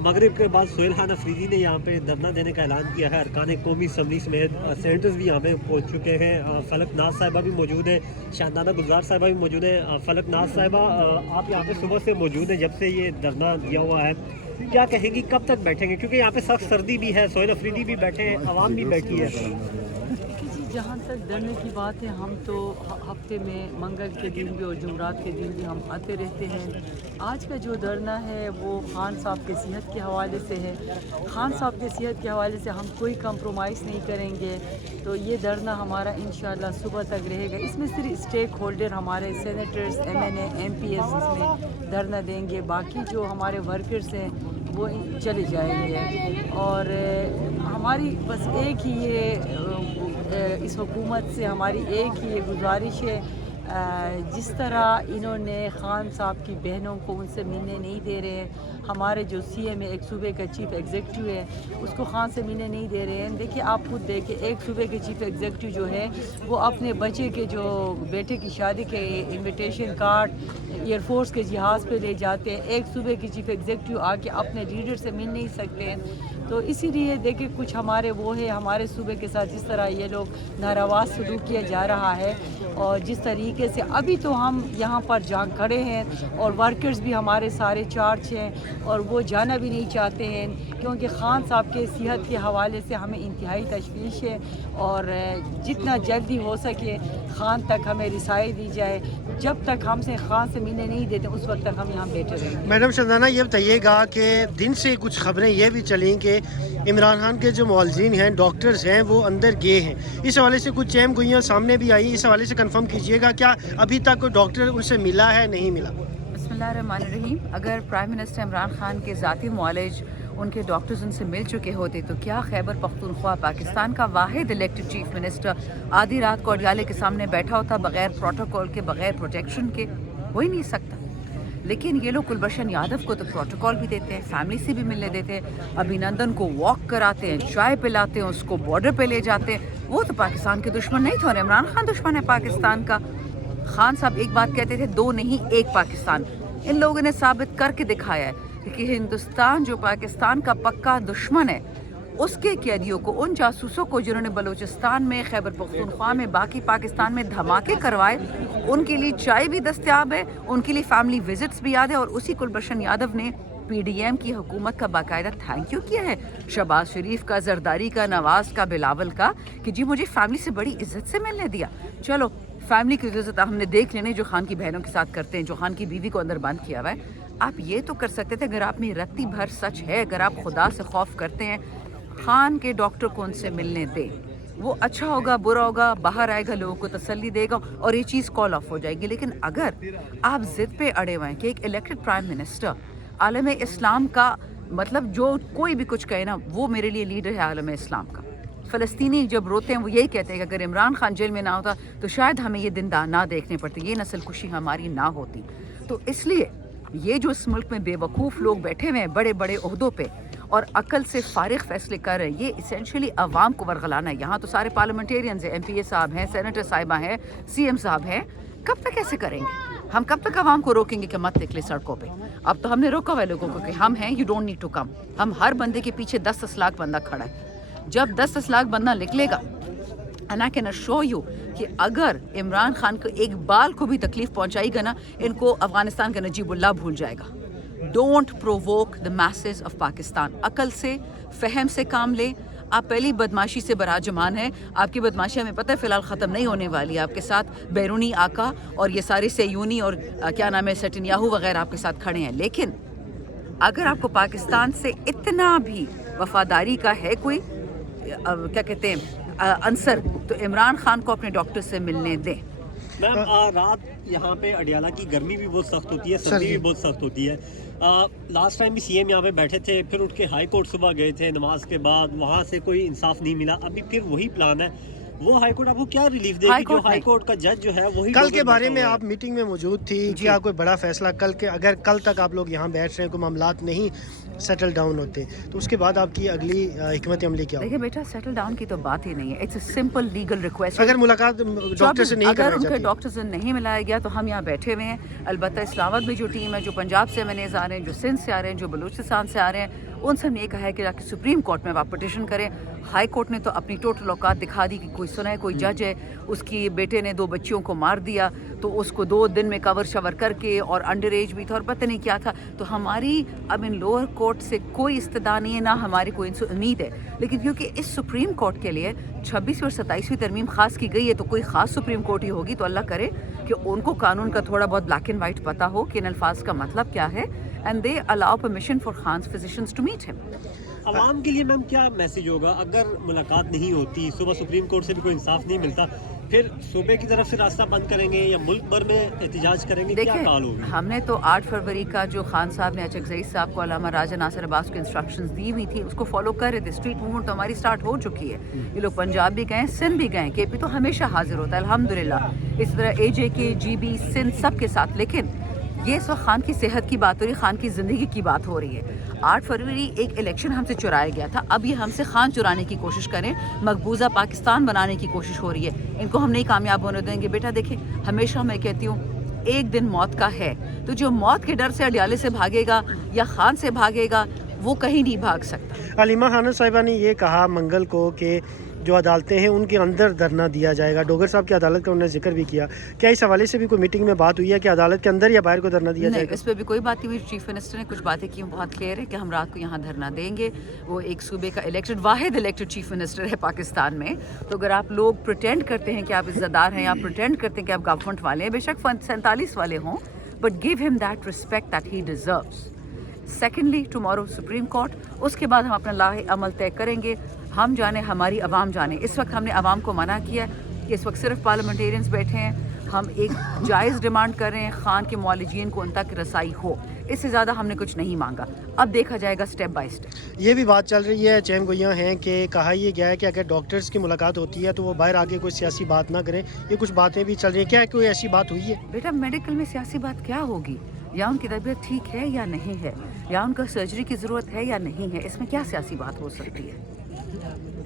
मगरिब के बाद सोहेल खान अफरीदी ने यहाँ पे धरना देने का ऐलान किया है। अरकान कौमी असम्बली समेत सेनेटर्स भी यहाँ पे पहुँच चुके हैं। फलक नाज साहिबा भी मौजूद है, शानदाना गुलजार साहिबा भी मौजूद है। फलक नाज साहिबा, आप यहाँ पे सुबह से मौजूद हैं जब से ये धरना दिया हुआ है, क्या कहेंगी कब तक बैठेंगे? क्योंकि यहाँ पे सख्त सर्दी भी है, सोहेल अफरीदी भी बैठे हैं, आवाम भी बैठी है। जहाँ तक डरने की बात है, हम तो हफ्ते में मंगल के दिन भी और जुमरात के दिन भी हम आते रहते हैं। आज का जो डरना है वो खान साहब के सेहत के हवाले से है। खान साहब के सेहत के हवाले से हम कोई कंप्रोमाइज़ नहीं करेंगे, तो ये डरना हमारा इंशाल्लाह सुबह तक रहेगा। इसमें सिर्फ स्टेक होल्डर हमारे सेनेटर्स, MNA, MPs इसमें धरना देंगे, बाकी जो हमारे वर्कर्स हैं वो चले जाएंगे। और हमारी बस एक ही ये इस हुकूमत से हमारी एक ही ये गुजारिश है, जिस तरह इन्होंने खान साहब की बहनों को उनसे मिलने नहीं दे रहे हैं, हमारे जो CM है, एक सूबे का चीफ एग्जीक्यूटिव है, उसको खान से मिलने नहीं दे रहे हैं। देखिए, आप खुद देखिए, एक सूबे के चीफ एग्जीक्यूटिव जो है वो अपने बच्चे के जो बेटे की शादी के इनविटेशन कार्ड एयरफोर्स के जहाज़ पे ले जाते हैं। एक सूबे के चीफ एग्जीक्यूटिव आके अपने लीडर से मिल नहीं सकते हैं। तो इसीलिए देखिए, कुछ हमारे वो है, हमारे सूबे के साथ जिस तरह ये लोग नारावाज सलूक किया जा रहा है, और जिस तरीके से अभी तो हम यहाँ पर जा खड़े हैं और वर्कर्स भी हमारे सारे चार्ज हैं और वो जाना भी नहीं चाहते हैं, क्योंकि खान साहब के सेहत के हवाले से हमें इंतहाई तशवीश है। और जितना जल्दी हो सके खान तक हमें रिसाई दी जाए। जब तक हमसे खान से मिलने नहीं देते उस वक्त तक हम यहाँ बैठे रहेंगे। मैडम शानदाना, ये बताइएगा कि दिन से कुछ खबरें ये भी चली कि इमरान खान के जो मुआलजीन हैं, डॉक्टर्स हैं, वो अंदर गए हैं। इस हवाले से कुछ चैम गोइयाँ सामने भी आई, इस हवाले से कंफर्म कीजिएगा, क्या अभी तक कोई डॉक्टर उनसे मिला है, नहीं मिला? बिस्मिल्लाहिर्रहमानिर्रहीम। अगर प्राइम मिनिस्टर इमरान खान के ज़ाती मुआलिज, उनके डॉक्टर्स उनसे मिल चुके होते तो क्या खैबर पख्तूनख्वा पाकिस्तान का वाहिद इलेक्टेड चीफ मिनिस्टर आधी रात को अडियाले के सामने बैठा होता बगैर प्रोटोकॉल के, बगैर प्रोटेक्शन के? हो ही नहीं सकता। लेकिन ये लोग कुलभूषण यादव को तो प्रोटोकॉल भी देते हैं, फैमिली से भी मिलने देते हैं, अभिनंदन को वॉक कराते हैं, चाय पिलाते हैं, उसको बॉर्डर पे ले जाते हैं। वो तो पाकिस्तान के दुश्मन नहीं थे, और इमरान खान दुश्मन है पाकिस्तान का। खान साहब एक बात कहते थे, दो नहीं एक पाकिस्तान। इन लोगों ने साबित करके दिखाया है कि हिंदुस्तान जो पाकिस्तान का पक्का दुश्मन है, उसके कैदियों को, उन जासूसों को जिन्होंने बलूचिस्तान में, खैबर पख्तूनख्वा में, बाकी पाकिस्तान में धमाके करवाए, उनके लिए चाय भी दस्तयाब है, उनके लिए फैमिली विजिट्स भी याद है। और उसी कुलभूषण यादव ने PDM की हुकूमत का बाकायदा थैंक यू किया है, शहबाज शरीफ का, जरदारी का, नवाज का, बिलावल का, कि जी मुझे फैमिली से बड़ी इज्जत से मिलने दिया। चलो, फैमिली की इज्जत हमने देख लेने जो खान की बहनों के साथ करते हैं, जो खान की बीवी को अंदर बंद किया हुआ है। आप ये तो कर सकते थे, अगर आप में रत्ती भर सच है, अगर आप खुदा से खौफ करते हैं, खान के डॉक्टर को उनसे मिलने दें। वो अच्छा होगा, बुरा होगा, बाहर आएगा, लोगों को तसल्ली देगा और ये चीज़ कॉल ऑफ हो जाएगी। लेकिन अगर आप ज़िद पे अड़े हुए हैं कि एक इलेक्टेड प्राइम मिनिस्टर आलम इस्लाम का, मतलब जो कोई भी कुछ कहे ना, वो मेरे लिए लीडर है आलम इस्लाम का। फ़लस्तीनी जब रोते हैं वो यही कहते हैं कि अगर इमरान खान जेल में ना होता तो शायद हमें ये दिन ना देखने पड़ते, ये नस्ल कुशी हमारी ना होती। तो इसलिए ये जो इस मुल्क में बेवकूफ़ लोग बैठे हुए हैं बड़े बड़े ओहदों पे और अकल से फारिग फैसले कर रहे हैं, ये इसेंशली अवाम को वरगलाना है। यहाँ तो सारे पार्लियामेंटेरियंस हैं, MPA साहब हैं, सेनेटर साहिबा हैं, CM साहब हैं। कब तक ऐसे करेंगे? हम कब तक आवाम को रोकेंगे कि मत निकले सड़कों पे? अब तो हमने रोका हुआ लोगों को कि हम हैं, you don't need to come. हम हर बंदे के पीछे 10-10 लाख बंदा खड़ा है। जब 10-10 लाख बंदा निकलेगा, and I can assure you कि अगर इमरान खान को एक बाल को भी तकलीफ पहुंचाएगा ना, इनको अफगानिस्तान का नजीबुल्लाह भूल जाएगा। Don't provoke the message of Pakistan. अकल से, फहम से काम ले। आप पहली बदमाशी से बराजमान हैं। आपकी बदमाशी हमें पता है फ़िलहाल ख़त्म नहीं होने वाली है। आपके साथ बैरूनी आका और ये सारे सेयूनी और क्या नाम है, सेटन्याहू वगैरह आपके साथ खड़े हैं। लेकिन अगर आपको पाकिस्तान से इतना भी वफादारी का है कोई क्या कहते हैं अंसर, तो इमरान खान को अपने डॉक्टर से मिलने दें। मैम, रात यहाँ पे अडियाला की गर्मी भी बहुत सख्त होती है, सर्दी भी बहुत सख्त होती है। लास्ट टाइम भी CM यहाँ पे बैठे थे, फिर उठ के हाई कोर्ट सुबह गए थे नमाज के बाद, वहाँ से कोई इंसाफ नहीं मिला। अभी फिर वही प्लान है। वो हाई कोर्ट आपको क्या रिलीफ देगी? जो हाई कोर्ट का जज जो है वही कल के बारे में आप मीटिंग में मौजूद थी, क्या कोई बड़ा फैसला कल के, अगर कल तक आप लोग यहाँ बैठ रहे हैं, कोई मामलात नहीं सेटल डाउन होते, तो उसके बाद आपकी अगली हिकमत अमली क्या होगी? देखिए बेटा, सेटल डाउन की तो बात ही नहीं है, it's a simple legal request. अगर मुलाकात डॉक्टर से नहीं अगर करवाई उनके जाती, डॉक्टर से नहीं मिलाया गया तो हम यहाँ बैठे हुए हैं। अलबत्ता इस्लामाबाद में जो टीम है, जो पंजाब से मैनेज आ रहे हैं, जो सिंध से आ रहे हैं, जो बलूचिस्तान से आ रहे हैं, उनसे हमने ये कहा है कि जाके सुप्रीम कोर्ट में आप पिटिशन करें। हाई कोर्ट ने तो अपनी टोटल औकात दिखा दी कि कोई सुना है, कोई जज है, उसकी बेटे ने 2 बच्चियों को मार दिया तो उसको 2 दिन में कवर शवर करके, और अंडर एज भी था और पता नहीं क्या था। तो हमारी अब इन लोअर कोर्ट से कोई इस्तदा नहीं है, ना हमारी कोई इनसे उम्मीद है। लेकिन क्योंकि इस सुप्रीम कोर्ट के लिए 26वीं और 27वीं तरमीम खास की गई है, तो कोई ख़ास सुप्रीम कोर्ट ही होगी। तो अल्लाह करे कि उनको कानून का थोड़ा बहुत ब्लैक एंड वाइट पता हो कि इन अल्फाज का मतलब क्या है, and they allow permission for Khan's physicians to meet him. आवाम के लिए मैम क्या मैसेज होगा अगर मुलाकात नहीं होती, सुबह सुप्रीम कोर्ट से भी कोई इंसाफ नहीं मिलता, फिर सूबे की तरफ से रास्ता बंद करेंगे या मुल्क भर में एहतजाज करेंगे, क्या काल होगी? हमने तो 8 फरवरी का जो खान साहब ने अचकज़ई साहब को अल्लामा राजा नासिर अब्बास को इंस्ट्रक्शंस दी हुई थी, उसको फॉलो कर रहे थे। स्ट्रीट मूवमेंट तो हमारी स्टार्ट हो चुकी है। ये लोग पंजाब भी गए, सिंध भी गए, केपी तो हमेशा हाजिर होता है अल्हम्दुलिल्लाह। इस तरह AJK, GB, सिंध सब के साथ। लेकिन ये इस वक्त खान की सेहत की बात हो रही है, खान की ज़िंदगी की बात हो रही है। 8 फरवरी एक इलेक्शन हमसे चुराया गया था, अब ये हमसे खान चुराने की कोशिश करें, मकबूजा पाकिस्तान बनाने की कोशिश हो रही है। इनको हम नहीं कामयाब होने देंगे। बेटा देखें, हमेशा मैं कहती हूँ एक दिन मौत का है, तो जो मौत के डर से अडियाले से भागेगा या खान से भागेगा वो कहीं नहीं भाग सकता। हलीमा खानम साहिबा ने ये कहा मंगल को कि जो अदालतें हैं उनके अंदर धरना दिया जाएगा। डोगर साहब की अदालत का उन्होंने जिक्र भी किया। क्या इस हवाले से भी कोई मीटिंग में बात हुई है कि अदालत के अंदर या बाहर को धरना दिया नहीं, जाएगा? इस पर भी कोई बात नहीं हुई। चीफ मिनिस्टर ने कुछ बातें की, बहुत क्लियर है कि हम रात को यहाँ धरना देंगे। वो एक सूबे का वाहिद इलेक्टेड चीफ मिनिस्टर है पाकिस्तान में। तो अगर आप लोग प्रिटेंड करते हैं कि आप इज़्ज़तदार हैं, आप प्रिटेंड करते हैं कि आप गवर्नमेंट वाले हैं, बेशक 47 वाले हों, but give him that respect that he deserves. Secondly, tomorrow supreme court, उसके बाद हम अपना लाहे अमल तय करेंगे। हम जाने, हमारी आवाम जाने। इस वक्त हमने आवाम को मना किया कि इस वक्त सिर्फ पार्लियामेंटेरियंस बैठे हैं। हम एक जायज़ डिमांड कर रहे हैं, खान के मुआलिजीन को उन तक रसाई हो। इससे ज़्यादा हमने कुछ नहीं मांगा। अब देखा जाएगा स्टेप बाय स्टेप। ये भी बात चल रही है, चैम गोइयाँ हैं कि कहा यह गया है कि अगर डॉक्टर्स की मुलाकात होती है तो वो बाहर आके कोई सियासी बात ना करें। ये कुछ बातें भी चल रही हैं, क्या कोई ऐसी बात हुई है? बेटा, मेडिकल में सियासी बात क्या होगी? या उनकी तबीयत ठीक है या नहीं है, या उनका सर्जरी की ज़रूरत है या नहीं है, इसमें क्या सियासी बात हो सकती है?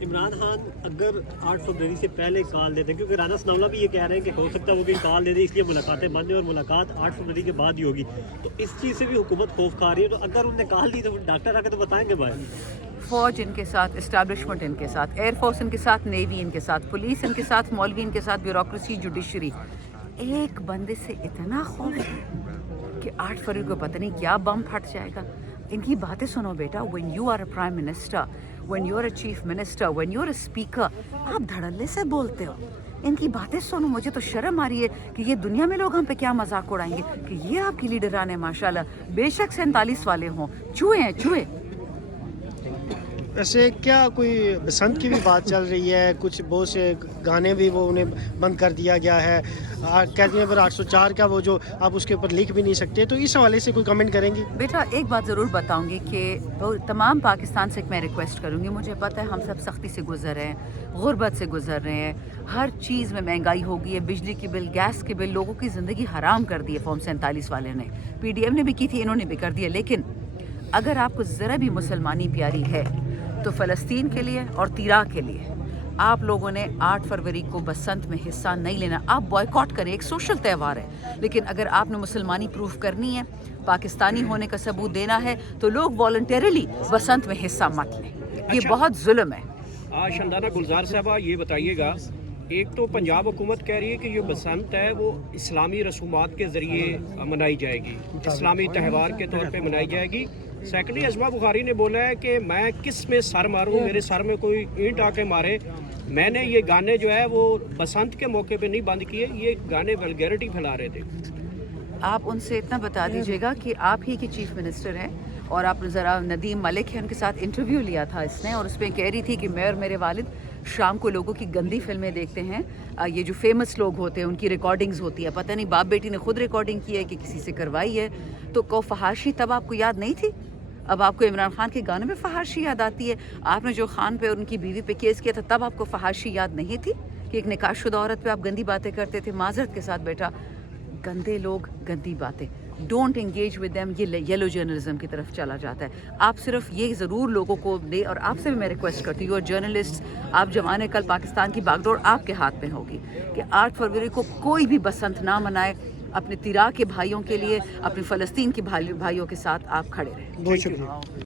इमरान खान अगर 8 फरवरी से पहले कॉल देते, क्योंकि राना सनाउल्लाह भी ये कह रहे हैं कि हो सकता है वो भी कॉल दे दे, इसलिए मुलाकातें बंद है और मुलाकात 8 फरवरी के बाद ही होगी, तो इस चीज़ से भी हुकूमत खौफ खा रही है। तो अगर उन्होंने कॉल दी तो डॉक्टर आके तो बताएंगे भाई। फौज इनके साथ, इस्टेब्लिशमेंट इनके साथ, एयरफोर्स इनके साथ, नेवी इनके साथ, पुलिस इनके साथ, मौलवी इनके साथ, ब्यूरोक्रेसी, जुडिशरी। एक बंदे से इतना खौफ है कि 8 फरवरी को पता नहीं क्या बम फट जाएगा। इनकी बातें सुनो बेटा। When you are a prime minister, when you are a chief minister, when you are a speaker, आप धड़ल्ले से बोलते हो। इनकी बातें सुनो। मुझे तो शर्म आ रही है कि ये दुनिया में लोग हम पे क्या मजाक उड़ाएंगे कि ये आपकी लीडरान है माशाल्लाह, बेशक 47 वाले हों, चूहे हैं चूहे। वैसे क्या कोई बसंत की भी बात चल रही है, कुछ बहुत से गाने भी वो उन्हें बंद कर दिया गया है। कहते हैं पर 804 का वो जो आप उसके ऊपर लिख भी नहीं सकते, तो इस हवाले से कोई कमेंट करेंगी? बेटा एक बात ज़रूर बताऊंगी कि तमाम पाकिस्तान से मैं रिक्वेस्ट करूंगी। मुझे पता है हम सब सख्ती से गुजर रहे हैं, गुर्बत से गुजर रहे हैं, हर चीज़ में महंगाई हो गई है, बिजली की बिल, गैस के बिल, लोगों की ज़िंदगी हराम कर दी है फॉर्म 47 वाले ने। PDM ने भी की थी, इन्होंने भी कर दिया। लेकिन अगर आपको ज़रा भी मुसलमानी प्यारी है तो फ़लस्तीन के लिए और तीरा के लिए आप लोगों ने 8 फरवरी को बसंत में हिस्सा नहीं लेना। आप बॉयकॉट करें, एक सोशल त्यौहार है। लेकिन अगर आपने मुसलमानी प्रूफ करनी है, पाकिस्तानी होने का सबूत देना है, तो लोग वॉलंटरीली बसंत में हिस्सा मत लें। ये बहुत जुल्म है। शंदाना गुलजार साहबा, ये बताइएगा, एक तो पंजाब हुकूमत कह रही है कि ये बसंत है वो इस्लामी रसूमात के ज़रिए मनाई जाएगी, इस्लामी त्यौहार के तौर पे मनाई जाएगी। सेकेंडली अजमा बुखारी ने बोला है कि मैं किस में सर मारूं, मेरे सर में कोई ईंट आके मारे। मैंने ये गाने जो है वो बसंत के मौके पे नहीं बंद किए, ये गाने वल्गैरिटी फैला रहे थे। आप उनसे इतना बता दीजिएगा कि आप ही के चीफ मिनिस्टर हैं, और आप ज़रा नदीम मलिक है, उनके साथ इंटरव्यू लिया था इसने, और उसमें कह रही थी कि मैं और मेरे वालिद शाम को लोगों की गंदी फिल्में देखते हैं। ये जो फेमस लोग होते हैं उनकी रिकॉर्डिंग्स होती है, पता नहीं बाप बेटी ने खुद रिकॉर्डिंग की है कि किसी से करवाई है। तो को फहाशी तब आपको याद नहीं थी? अब आपको इमरान खान के गानों में फहाशी याद आती है? आपने जो खान पे और उनकी बीवी पे केस किया था तब आपको फहाशी याद नहीं थी कि एक निकाहशुदा औरत पे आप गंदी बातें करते थे? माजरत के साथ बेटा, गंदे लोग, गंदी बातें, ڈونٹ انگیج ود دیم، یہ یلو جرنلزم کی طرف چلا جاتا ہے. آپ صرف یہ ضرور لوگوں کو دے، اور آپ سے بھی میں ریکویسٹ کرتی ہوں، یو آر جرنلسٹ، آپ جوان کل پاکستان کی باغ ڈور آپ کے ہاتھ میں ہوگی کہ 8 فروری کو کوئی بھی بسنت نہ منائے. اپنے تیراک کے بھائیوں کے لیے، اپنے فلسطین کے بھائیوں کے ساتھ آپ کھڑے رہیں. بہت شکریہ.